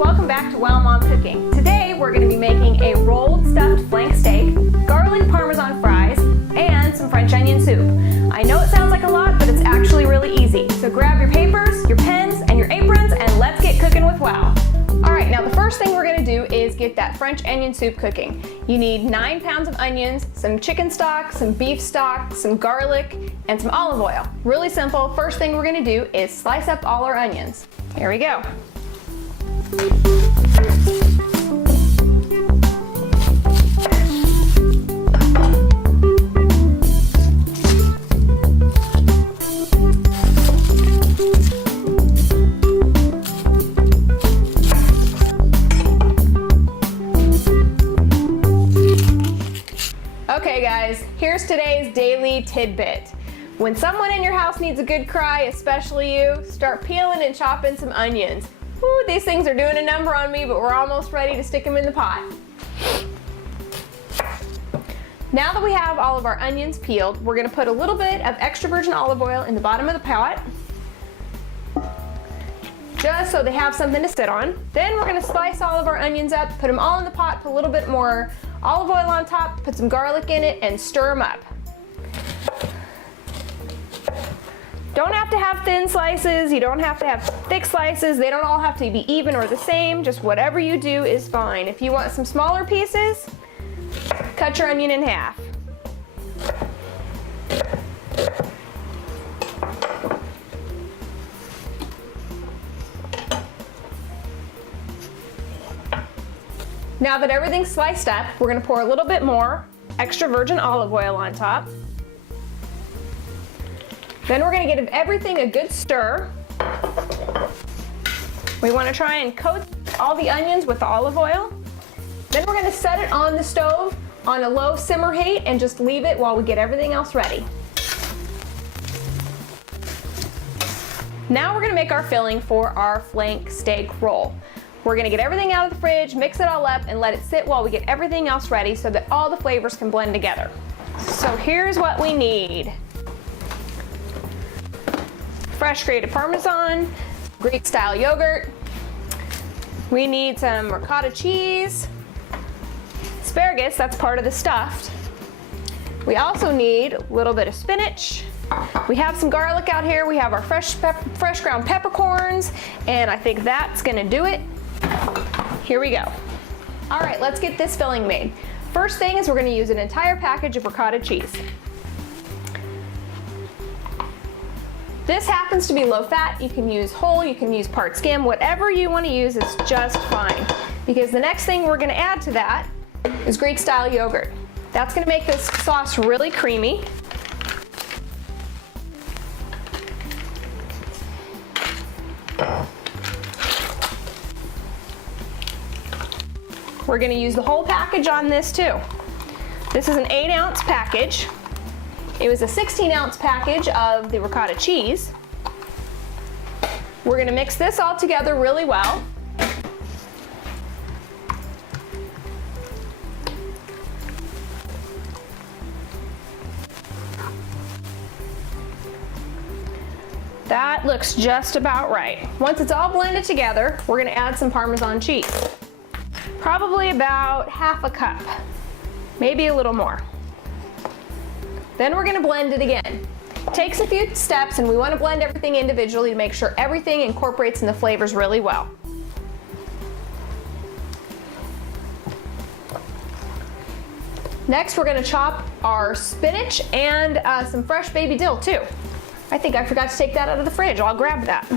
welcome back to Wow Mom Cooking. Today we're going to be making a rolled stuffed flank steak, garlic parmesan fries, and some French onion soup. I know it sounds like a lot, but it's actually really easy. So grab your papers, your pens, and your aprons, and let's get cooking with Wow. Alright, now the first thing we're going to do is get that French onion soup cooking. You need 9 pounds of onions, some chicken stock, some beef stock, some garlic, and some olive oil. Really simple. First thing we're going to do is slice up all our onions. Here we go. Okay guys, here's today's daily tidbit. When someone in your house needs a good cry, especially you, start peeling and chopping some onions. Ooh, these things are doing a number on me, but we're almost ready to stick them in the pot. Now that we have all of our onions peeled, we're gonna put a little bit of extra virgin olive oil in the bottom of the pot, just so they have something to sit on. Then we're gonna slice all of our onions up, put them all in the pot, put a little bit more olive oil on top, put some garlic in it, and stir them up. Don't have to have thin slices, you don't have to have thick slices, they don't all have to be even or the same, just whatever you do is fine. If you want some smaller pieces, cut your onion in half. Now that everything's sliced up, we're going to pour a little bit more extra virgin olive oil on top. Then we're going to give everything a good stir. We want to try and coat all the onions with the olive oil. Then we're going to set it on the stove on a low simmer heat and just leave it while we get everything else ready. Now we're going to make our filling for our flank steak roll. We're going to get everything out of the fridge, mix it all up, and let it sit while we get everything else ready so that all the flavors can blend together. So here's what we need. Fresh grated Parmesan, Greek style yogurt. We need some ricotta cheese, asparagus, that's part of the stuffed. We also need a little bit of spinach. We have some garlic out here. We have our fresh ground peppercorns, and I think that's gonna do it. Here we go. All right, let's get this filling made. First thing is we're gonna use an entire package of ricotta cheese. This happens to be low fat. You can use whole, you can use part skim, whatever you want to use is just fine. Because the next thing we're going to add to that is Greek style yogurt. That's going to make this sauce really creamy. We're going to use the whole package on this too. This is an 8-ounce package. It was a 16-ounce package of the ricotta cheese. We're going to mix this all together really well. That looks just about right. Once it's all blended together, we're going to add some Parmesan cheese. Probably about half a cup, maybe a little more. Then we're going to blend it again. It takes a few steps and we want to blend everything individually to make sure everything incorporates in the flavors really well. Next we're going to chop our spinach and some fresh baby dill too. I think I forgot to take that out of the fridge. I'll grab that.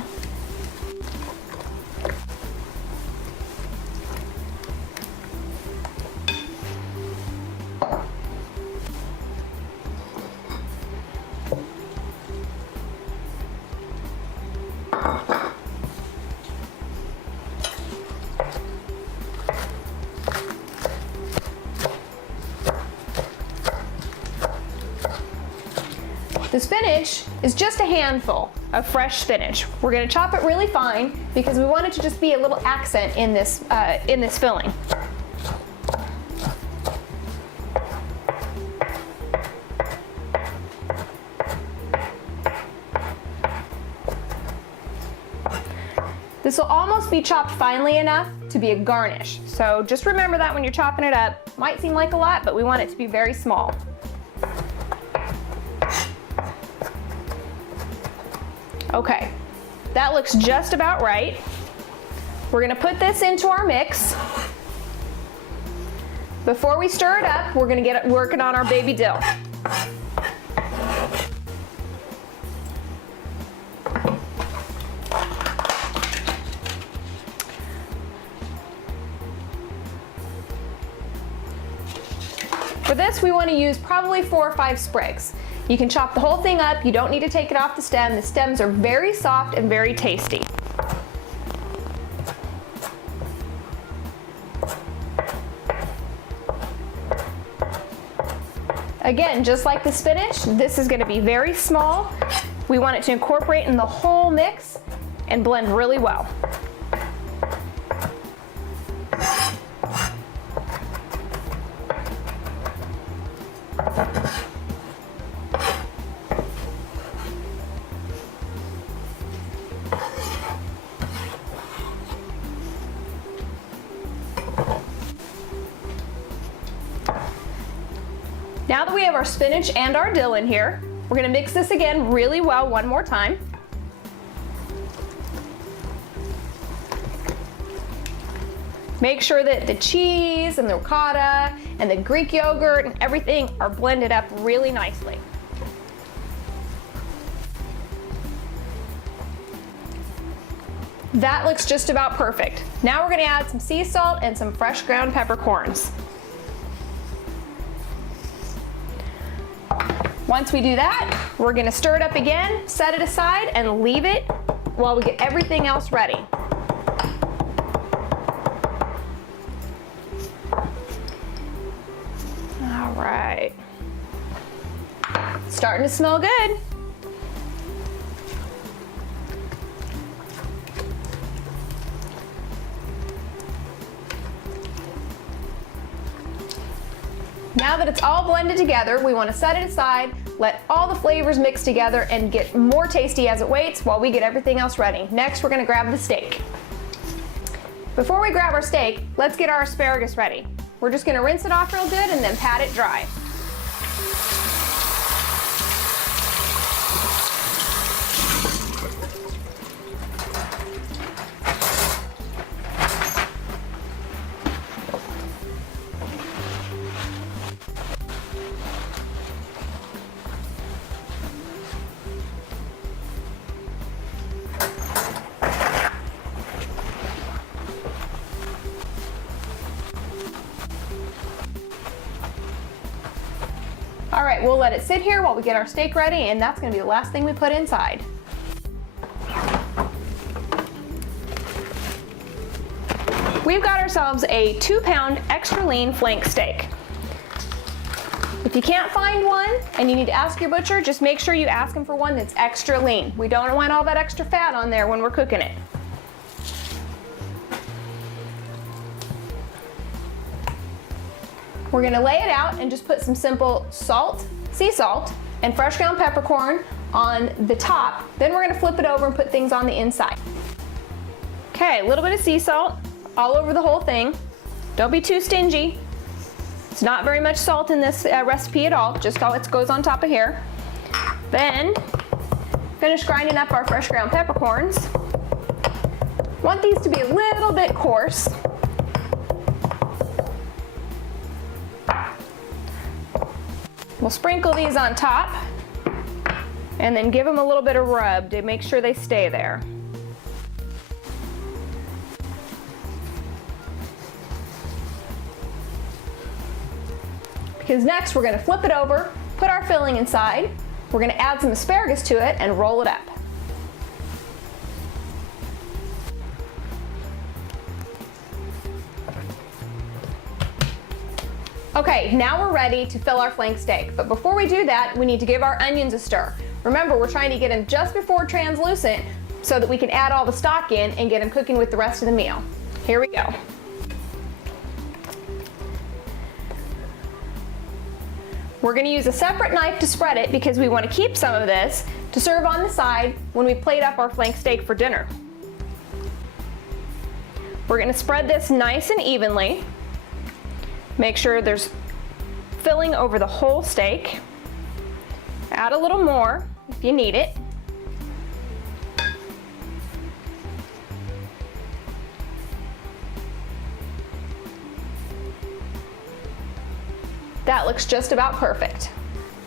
The spinach is just a handful of fresh spinach. We're going to chop it really fine because we want it to just be a little accent in this filling. The This will almost be chopped finely enough to be a garnish. So just remember that when you're chopping it up. Might seem like a lot, but we want it to be very small. Okay, that looks just about right. We're gonna put this into our mix. Before we stir it up, we're gonna get working on our baby dill. For this, we want to use probably 4 or 5 sprigs. You can chop the whole thing up. You don't need to take it off the stem. The stems are very soft and very tasty. Again, just like the spinach, this is going to be very small. We want it to incorporate in the whole mix and blend really well. Now that we have our spinach and our dill in here, we're going to mix this again really well one more time. Make sure that the cheese and the ricotta and the Greek yogurt and everything are blended up really nicely. That looks just about perfect. Now we're going to add some sea salt and some fresh ground peppercorns. Once we do that, we're going to stir it up again, set it aside, and leave it while we get everything else ready. All right. Starting to smell good. Now that it's all blended together, we want to set it aside, let all the flavors mix together and get more tasty as it waits while we get everything else ready. Next, we're going to grab the steak. Before we grab our steak, let's get our asparagus ready. We're just going to rinse it off real good and then pat it dry. All right, we'll let it sit here while we get our steak ready, and that's gonna be the last thing we put inside. We've got ourselves a 2-pound extra lean flank steak. If you can't find one and you need to ask your butcher, just make sure you ask him for one that's extra lean. We don't want all that extra fat on there when we're cooking it. We're gonna lay it out and just put some simple salt, sea salt, and fresh ground peppercorn on the top. Then we're gonna flip it over and put things on the inside. Okay, a little bit of sea salt all over the whole thing. Don't be too stingy. It's not very much salt in this recipe at all, just all it goes on top of here. Then, finish grinding up our fresh ground peppercorns. Want these to be a little bit coarse. We'll sprinkle these on top and then give them a little bit of rub to make sure they stay there. Because next we're going to flip it over, put our filling inside, we're going to add some asparagus to it and roll it up. Okay, now we're ready to fill our flank steak, but before we do that, we need to give our onions a stir. Remember, we're trying to get them just before translucent so that we can add all the stock in and get them cooking with the rest of the meal. Here we go. We're going to use a separate knife to spread it because we want to keep some of this to serve on the side when we plate up our flank steak for dinner. We're gonna spread this nice and evenly. Make sure there's filling over the whole steak. Add a little more if you need it. That looks just about perfect.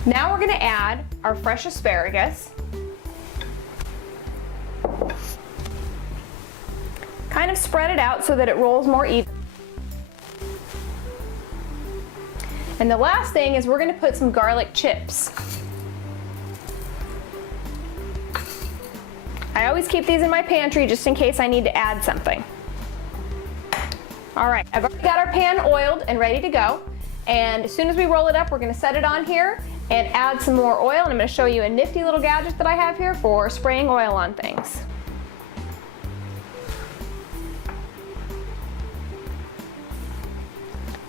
Now we're gonna add our fresh asparagus. Kind of spread it out so that it rolls more even. And the last thing is we're gonna put some garlic chips. I always keep these in my pantry just in case I need to add something. All right, I've already got our pan oiled and ready to go. And as soon as we roll it up, we're gonna set it on here and add some more oil. And I'm gonna show you a nifty little gadget that I have here for spraying oil on things.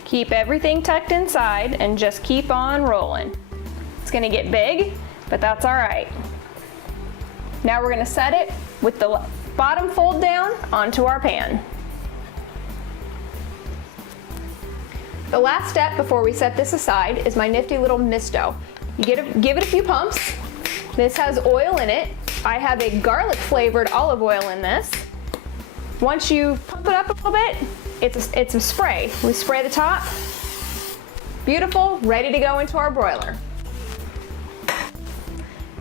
Keep everything tucked inside and just keep on rolling. It's gonna get big, but that's all right. Now we're gonna set it with the bottom fold down onto our pan. The last step before we set this aside is my nifty little misto. You give it a few pumps. This has oil in it. I have a garlic flavored olive oil in this. Once you pump it up a little bit, it's a spray. We spray the top. Beautiful, ready to go into our broiler.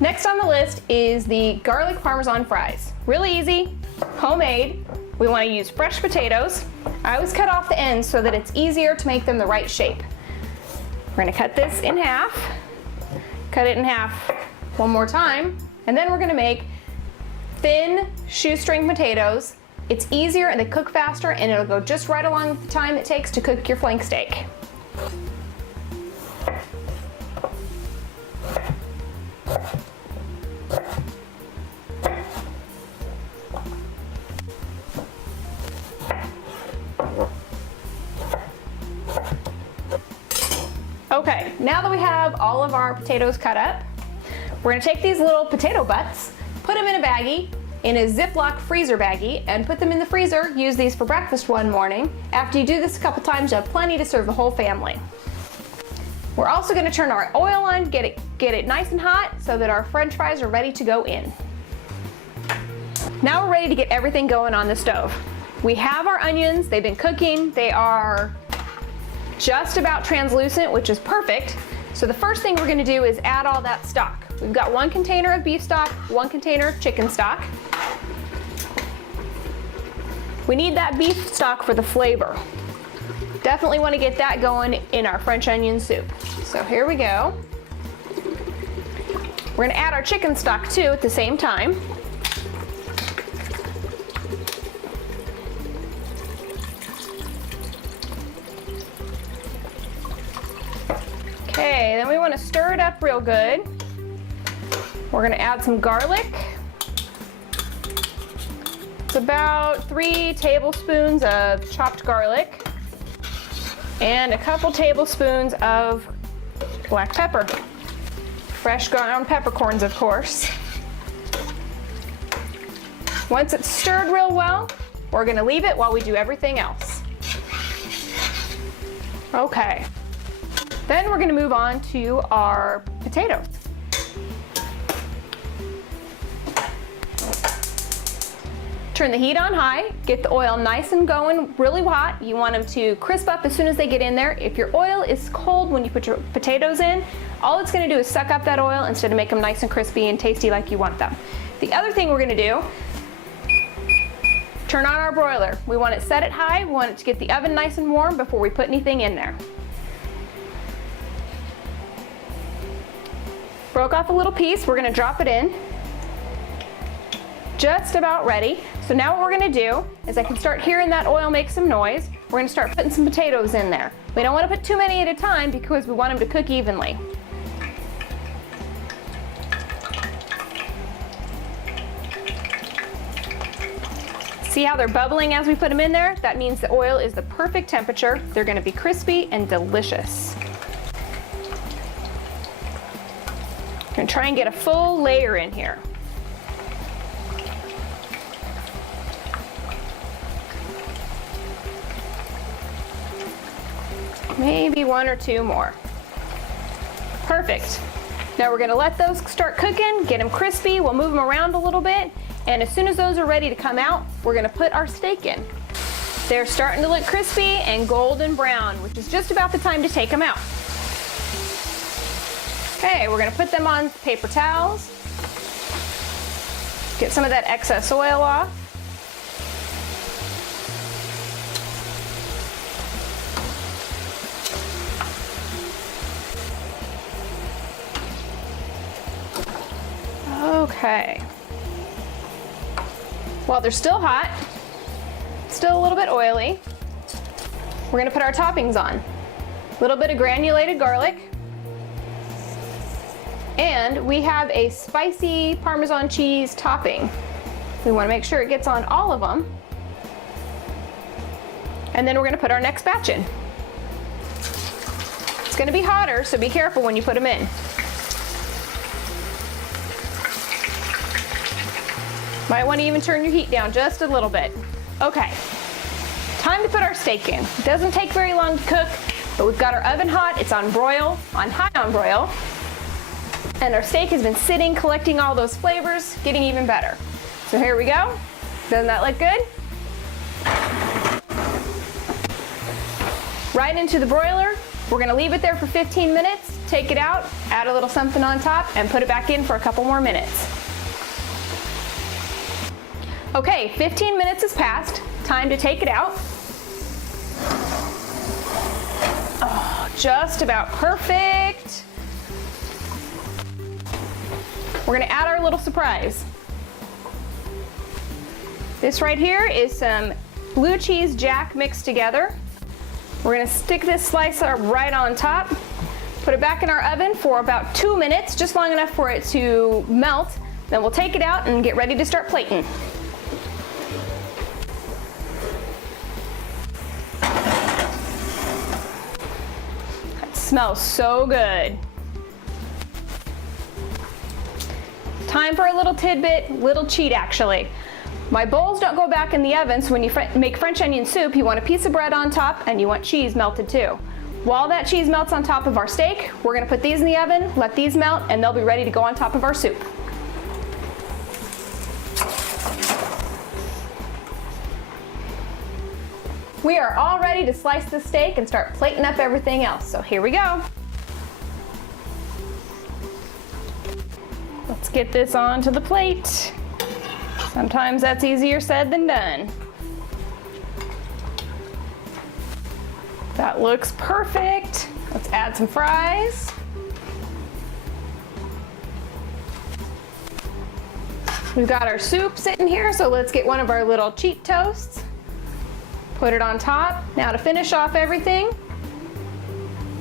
Next on the list is the garlic Parmesan fries. Really easy, homemade. We want to use fresh potatoes. I always cut off the ends so that it's easier to make them the right shape. We're gonna cut this in half, cut it in half one more time, and then we're gonna make thin shoestring potatoes. It's easier and they cook faster, and it'll go just right along with the time it takes to cook your flank steak. Okay, now that we have all of our potatoes cut up, we're gonna take these little potato butts, put them in a baggie, in a Ziploc freezer baggie, and put them in the freezer. Use these for breakfast one morning. After you do this a couple times, you have plenty to serve the whole family. We're also gonna turn our oil on, get it nice and hot so that our French fries are ready to go in. Now we're ready to get everything going on the stove. We have our onions, they've been cooking, they are just about translucent, which is perfect. So the first thing we're gonna do is add all that stock. We've got 1 container of beef stock, 1 container of chicken stock. We need that beef stock for the flavor. Definitely wanna get that going in our French onion soup. So here we go. We're gonna add our chicken stock too at the same time. Okay, then we want to stir it up real good. We're going to add some garlic. It's about 3 tablespoons of chopped garlic and a couple tablespoons of black pepper. Fresh ground peppercorns, of course. Once it's stirred real well, we're going to leave it while we do everything else. Okay. Then we're gonna move on to our potatoes. Turn the heat on high, get the oil nice and going, really hot. You want them to crisp up as soon as they get in there. If your oil is cold when you put your potatoes in, all it's gonna do is suck up that oil instead of make them nice and crispy and tasty like you want them. The other thing we're gonna do, turn on our broiler. We want it set it high, we want it to get the oven nice and warm before we put anything in there. Broke off a little piece, we're gonna drop it in. Just about ready. So now what we're gonna do is I can start hearing that oil make some noise. We're gonna start putting some potatoes in there. We don't wanna put too many at a time because we want them to cook evenly. See how they're bubbling as we put them in there? That means the oil is the perfect temperature. They're gonna be crispy and delicious. I'm gonna try and get a full layer in here. Maybe 1 or 2 more. Perfect. Now we're gonna let those start cooking, get them crispy. We'll move them around a little bit. And as soon as those are ready to come out, we're gonna put our steak in. They're starting to look crispy and golden brown, which is just about the time to take them out. Okay, we're gonna put them on paper towels. Get some of that excess oil off. Okay. While they're still hot, still a little bit oily, we're gonna put our toppings on. A little bit of granulated garlic. And we have a spicy Parmesan cheese topping. We wanna make sure it gets on all of them. And then we're gonna put our next batch in. It's gonna be hotter, so be careful when you put them in. Might want to even turn your heat down just a little bit. Okay, time to put our steak in. It doesn't take very long to cook, but we've got our oven hot. It's on broil, on high on broil. And our steak has been sitting, collecting all those flavors, getting even better. So here we go. Doesn't that look good? Right into the broiler. We're gonna leave it there for 15 minutes, take it out, add a little something on top, and put it back in for a couple more minutes. Okay, 15 minutes has passed. Time to take it out. Oh, just about perfect. We're gonna add our little surprise. This right here is some blue cheese jack mixed together. We're gonna stick this slice right on top, put it back in our oven for about 2 minutes, just long enough for it to melt. Then we'll take it out and get ready to start plating. Smells so good. Time for a little tidbit, little cheat actually. My bowls don't go back in the oven, so when you make French onion soup, you want a piece of bread on top and you want cheese melted too. While that cheese melts on top of our steak, we're gonna put these in the oven, let these melt, and they'll be ready to go on top of our soup. We are all ready to slice the steak and start plating up everything else. So here we go. Let's get this onto the plate. Sometimes that's easier said than done. That looks perfect. Let's add some fries. We've got our soup sitting here, so let's get one of our little cheat toasts. Put it on top. Now to finish off everything,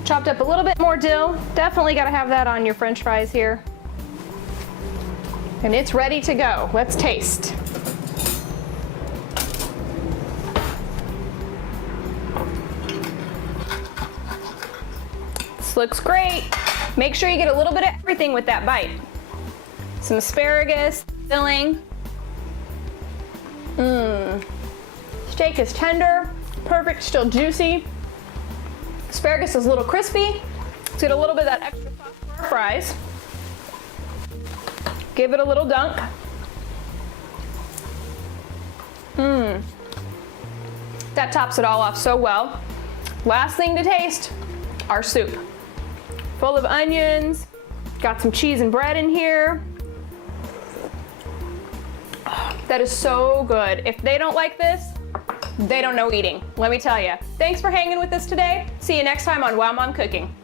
chopped up a little bit more dill. Definitely gotta have that on your French fries here. And it's ready to go. Let's taste. This looks great. Make sure you get a little bit of everything with that bite. Some asparagus, filling. Steak is tender, perfect, still juicy. Asparagus is a little crispy. Let's get a little bit of that extra sauce for our fries. Give it a little dunk. That tops it all off so well. Last thing to taste, our soup. Full of onions, got some cheese and bread in here. That is so good. If they don't like this, they don't know eating, let me tell you. Thanks for hanging with us today. See you next time on Wow Mom Cooking.